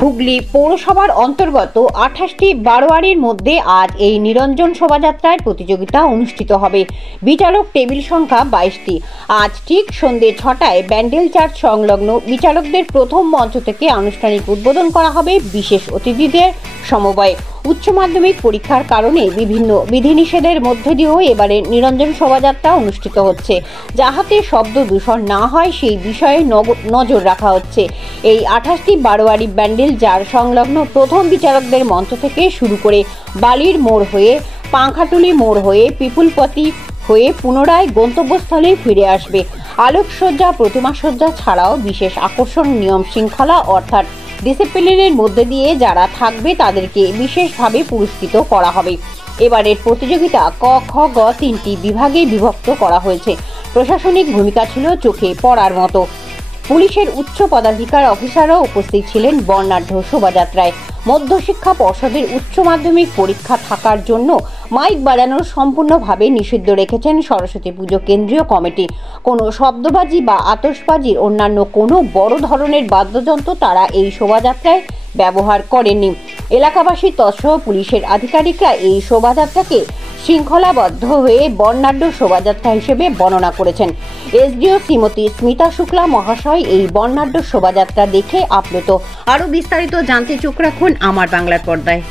হুগলি পৌরসভার অন্তর্গত 28টি বারোয়ারির মধ্যে আজ এই নিরঞ্জন শোভাযাত্রার প্রতিযোগিতা অনুষ্ঠিত হবে। বিচারক টেবিল সংখ্যা 22টি। আজ ঠিক সন্ধ্যে 6টায় ব্যান্ডেল চার্চ সংলগ্ন বিচারকদের প্রথম মঞ্চ থেকে আনুষ্ঠানিক উদ্বোধন করা হবে বিশেষ অতিথিদের সমবায়ে। উচ্চ মাধ্যমিক পরীক্ষার কারণে বিভিন্ন বিধিনিষেধের মধ্যে দিয়েও এবারে নিরঞ্জন শোভাযাত্রা অনুষ্ঠিত হচ্ছে, যাহাতে শব্দ দূষণ না হয় সেই বিষয়ে নজর রাখা হচ্ছে। এই 28টি বারোয়ারি ব্যান্ডেল যার সংলগ্ন প্রথম বিচারকদের মঞ্চ থেকে শুরু করে বালির মোড় হয়ে পাংখাটুলি মোড় হয়ে পিপুলপতি হয়ে পুনরায় গন্তব্যস্থলে ফিরে আসবে। আলোকসজ্জা, প্রতিমাসজ্জা ছাড়াও বিশেষ আকর্ষণ নিয়ম শৃঙ্খলা অর্থাৎ ডিসিপ্লিনের মধ্যে দিয়ে যারা থাকবে তাদেরকে বিশেষভাবে পুরস্কৃত করা হবে। এবারের প্রতিযোগিতা ক, খ, গ 3টি বিভাগে বিভক্ত করা হয়েছে। প্রশাসনিক ভূমিকা ছিল চোখে পড়ার মতো। পুলিশের উচ্চ পদাধিকার অফিসাররাও উপস্থিত ছিলেন বর্ণাঢ্য শোভাযাত্রায়। মধ্যশিক্ষা পর্ষদের উচ্চ মাধ্যমিক পরীক্ষা থাকার জন্য মাইক বাজানোর সম্পূর্ণভাবে নিষিদ্ধ রেখেছেন সরস্বতী পুজো কেন্দ্রীয় কমিটি। কোনো শব্দবাজি বা আতশবাজির অন্যান্য কোনো বড় ধরনের বাদ্যযন্ত্র তারা এই শোভাযাত্রায় ব্যবহার করেননি। এলাকাবাসী তৎসহ পুলিশের আধিকারিকরা এই শোভাযাত্রাকে শৃঙ্খলাবদ্ধ হয়ে বর্ণাঢ্য শোভাযাত্রা হিসেবে বর্ণনা করেছেন। এসডিও শ্রীমতী স্মিতা শুক্লা মহাশয় এই বর্ণাঢ্য শোভাযাত্রা দেখে আপ্লুত। আরও বিস্তারিত জানতে চোখ রাখুন আমার বাংলার পর্দায়।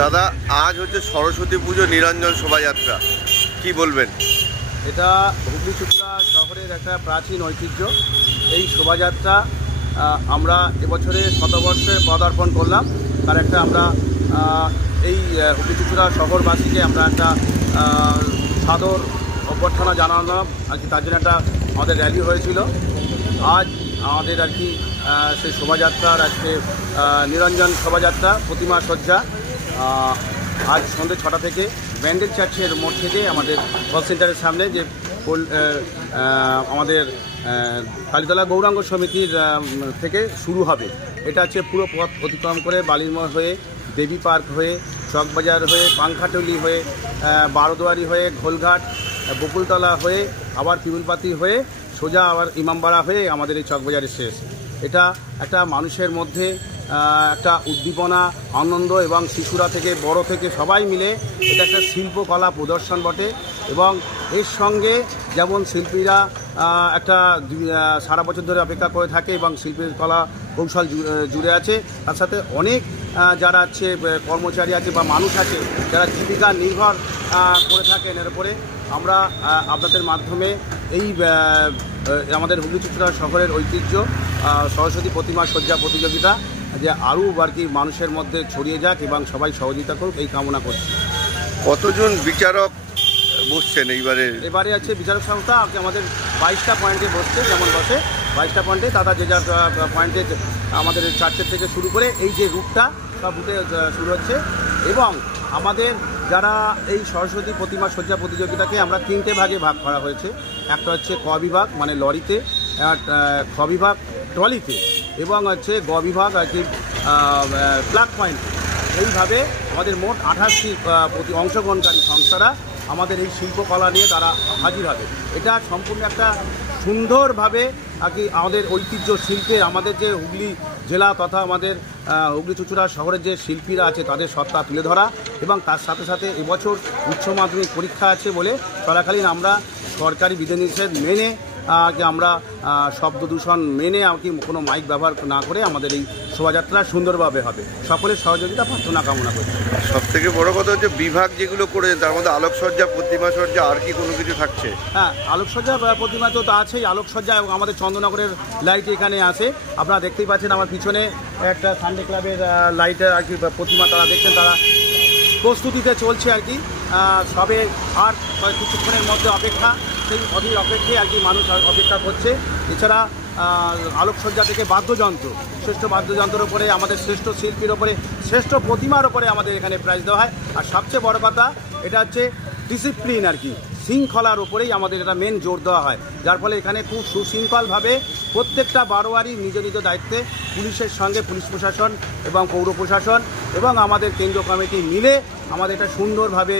দাদা, আজ হচ্ছে সরস্বতী পুজো নিরঞ্জন শোভাযাত্রা, কি বলবেন? এটা হুগলি চুচড়া শহরের একটা প্রাচীন ঐতিহ্য। এই শোভাযাত্রা আমরা এবছরে শতবর্ষে পদার্পণ করলাম। তার একটা আমরা এই হুগলি চুচড়া শহরবাসীকে আমরা একটা সাদর অভ্যর্থনা জানালাম আর কি। তার জন্য একটা আমাদের র্যালি হয়েছিল। আজ আমাদের আর কি সেই শোভাযাত্রার আজকে নিরঞ্জন শোভাযাত্রা প্রতিমা সজ্জা আজ সন্ধ্যে 6টা থেকে ব্যান্ডেল চার্চের মোড় থেকে আমাদের কল সেন্টারের সামনে যে আমাদের কালীতলা গৌরাঙ্গ সমিতির থেকে শুরু হবে। এটা হচ্ছে পুরো পথ অতিক্রম করে বালিরমোড় হয়ে দেবী পার্ক হয়ে চকবাজার হয়ে পাংখাটুলি হয়ে বারোদুয়ারি হয়ে ঘোলঘাট বকুলতলা হয়ে আবার পিপুলপাতি হয়ে সোজা আবার ইমামবাড়া হয়ে আমাদের এই চকবাজারের শেষ। এটা একটা মানুষের মধ্যে একটা উদ্দীপনা, আনন্দ এবং শিশুরা থেকে বড় থেকে সবাই মিলে এটা একটা শিল্পকলা প্রদর্শন বটে। এবং এর সঙ্গে যেমন শিল্পীরা একটা সারা বছর ধরে অপেক্ষা করে থাকে এবং শিল্পীর কলা কৌশল জুড়ে আছে, তার সাথে অনেক যারা আছে কর্মচারী আছে বা মানুষ আছে যারা জীবিকা নির্ভর করে থাকেন। এর উপরে আমরা আপনাদের মাধ্যমে এই আমাদের হুগলি চুচড়া শহরের ঐতিহ্য সরস্বতী প্রতিমা সজ্জা প্রতিযোগিতা যে আরও আর কি মানুষের মধ্যে ছড়িয়ে যাক এবং সবাই সহযোগিতা করুক এই কামনা করছি। কতজন বিচারক বসছেন এবারে আছে বিচারক সংস্থা আমাদের 22টা পয়েন্টে বসছে, যেমন বসে 22টা পয়েন্টে তারা যে যার পয়েন্টে আমাদের চার্চের থেকে শুরু করে এই যে রুটটা সব রুটে শুরু হচ্ছে। এবং আমাদের যারা এই সরস্বতী প্রতিমা সজ্জা প্রতিযোগিতাকে আমরা 3টে ভাগে ভাগ করা হয়েছে। একটা হচ্ছে ক বিভাগ মানে লরিতে, খ বিভাগ ট্রলিতে এবং হচ্ছে গ বিভাগ আর কি প্লাগ পয়েন্ট। এইভাবে আমাদের মোট 28টি অংশগ্রহণকারী সংস্থারা আমাদের এই শিল্পকলা নিয়ে তারা হাজির হবে। এটা সম্পূর্ণ একটা সুন্দরভাবে আর কি আমাদের ঐতিহ্য শিল্পে আমাদের যে হুগলি জেলা তথা আমাদের হুগলি চুচড়া শহরের যে শিল্পীরা আছে তাদের সত্তা তুলে ধরা। এবং তার সাথে সাথে এবছর উচ্চ মাধ্যমিক পরীক্ষা আছে বলে চলাকালীন আমরা সরকারি বিধিনিষেধ মেনে আমরা শব্দ দূষণ মেনে আর কি কোনো মাইক ব্যবহার না করে আমাদের এই শোভাযাত্রা সুন্দরভাবে হবে। সকলের সহযোগিতা প্রার্থনা কামনা করছি। সব থেকে বড় কথা হচ্ছে বিভাগ যেগুলো করেছেন তার মধ্যে আলোকসজ্জা, প্রতিমা সজ্জা, আর কি কোনো কিছু থাকছে? হ্যাঁ, আলোকসজ্জা প্রতিমা তো আছেই। আলোকসজ্জা এবং আমাদের চন্দ্রনগরের লাইট এখানে আছে। আপনারা দেখতেই পাচ্ছেন আমার পিছনে একটা সানডে ক্লাবের লাইটের আর কি প্রতিমা তারা দেখছেন, তারা প্রস্তুতিতে চলছে আর কি। সবে আর কিছুক্ষণের মধ্যে অপেক্ষা, সেই অধীর অপেক্ষায় আর কি মানুষ অপেক্ষা করছে। এছাড়া আলোকসজ্জা থেকে বাদ্যযন্ত্র, শ্রেষ্ঠ বাদ্যযন্ত্রের ওপরে আমাদের শ্রেষ্ঠ শিল্পীর ওপরে শ্রেষ্ঠ প্রতিমার ওপরে আমাদের এখানে প্রাইজ দেওয়া হয়। আর সবচেয়ে বড় কথা এটা হচ্ছে ডিসিপ্লিন আর কি। শৃঙ্খলার ওপরেই আমাদের এটা মেন জোর দেওয়া হয়, যার ফলে এখানে খুব সুশৃঙ্খলভাবে প্রত্যেকটা বারোয়ারি নিজ নিজ দায়িত্বে পুলিশের সঙ্গে পুলিশ প্রশাসন এবং পৌর প্রশাসন এবং আমাদের কেন্দ্রীয় কমিটি মিলে আমাদের এটা সুন্দরভাবে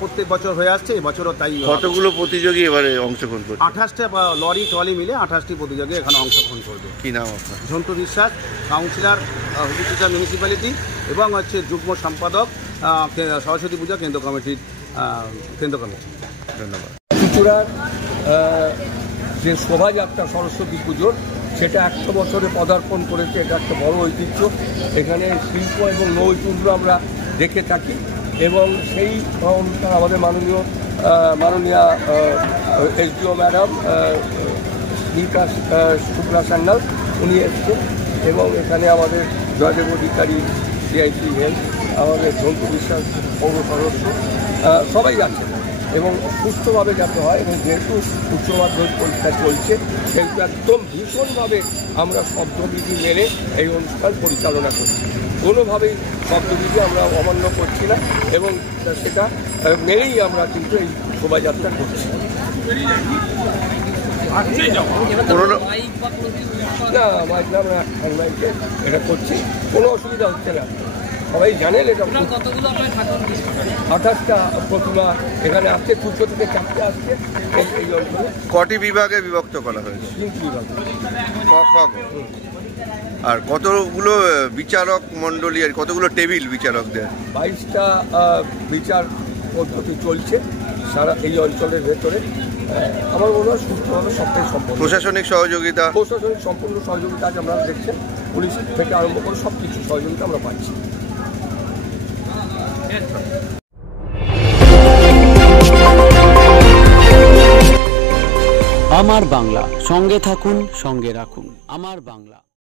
প্রত্যেক বছর হয়ে আসছে। এবছরও তাই। কতগুলো প্রতিযোগী এবারে অংশগ্রহণ করছে? 28টা লরি ট্রলি মিলে 28টি প্রতিযোগী এখানে অংশগ্রহণ করবে। কি নাম আপনার? ঝন্টু বিশ্বাস, কাউন্সিলর হুগলি মিউনিসিপ্যালিটি এবং হচ্ছে যুগ্ম সম্পাদক সরস্বতী পূজা কেন্দ্র কমিটির কেন্দ্র কমিটি। ধন্যবাদ। চুচুড়ার যে শোভাযাত্রা সরস্বতী পুজোর, সেটা 100 বছরে পদার্পণ করেছে। এটা একটা বড় ঐতিহ্য। এখানে শিল্প এবং নৈপুণ্য আমরা দেখে থাকি এবং সেই অনুষ্ঠান আমাদের মাননীয় এসডিও ম্যাডাম নীতা শুক্লা সান্যাল উনি এসছেন এবং এখানে আমাদের জয়দেব অধিকারী সিআইসি হেলথ, আমাদের ঝন্টু বিশ্বাস পৌর সদস্য সবাই আছেন এবং সুস্থভাবে যাতে হয়। এবং যেহেতু উচ্চ মাধ্যমিক পরীক্ষা চলছে সেহেতু একদম ভীষণভাবে আমরা শব্দবিধি মেনে এই অনুষ্ঠান পরিচালনা করছি। কোনোভাবেই শব্দবিধি আমরা অমান্য করছি না এবং সেটা মেনেই আমরা কিন্তু এই শোভাযাত্রা করছি। না মাইক না, আমরা হ্যান্ডমাইকে এটা করছি, কোনো অসুবিধা হচ্ছে না। সবাই জানেন এটা 28টা প্রতিমা এখানে আসছে, 200 থেকে 4টে আসছে এই অঞ্চলে। কটি বিভাগে বিভক্ত করা হয়েছে? 3 বিভাগ। আর কতগুলো বিচারক মণ্ডলী, আর কতগুলো টেবিল বিচারকদের? 22টা বিচার পদ্ধতি চলছে সারা এই অঞ্চলের ভেতরে। আমার মনে হয় সুস্থভাবে সবটাই সম্পন্ন। প্রশাসনিক সহযোগিতা? প্রশাসনিক সম্পূর্ণ সহযোগিতা আজ আমরা দেখছেন, পুলিশ থেকে আরম্ভ করে সব কিছু সহযোগিতা আমরা পাচ্ছি। আমার বাংলা, সঙ্গে থাকুন, সঙ্গে রাখুন। আমার বাংলা।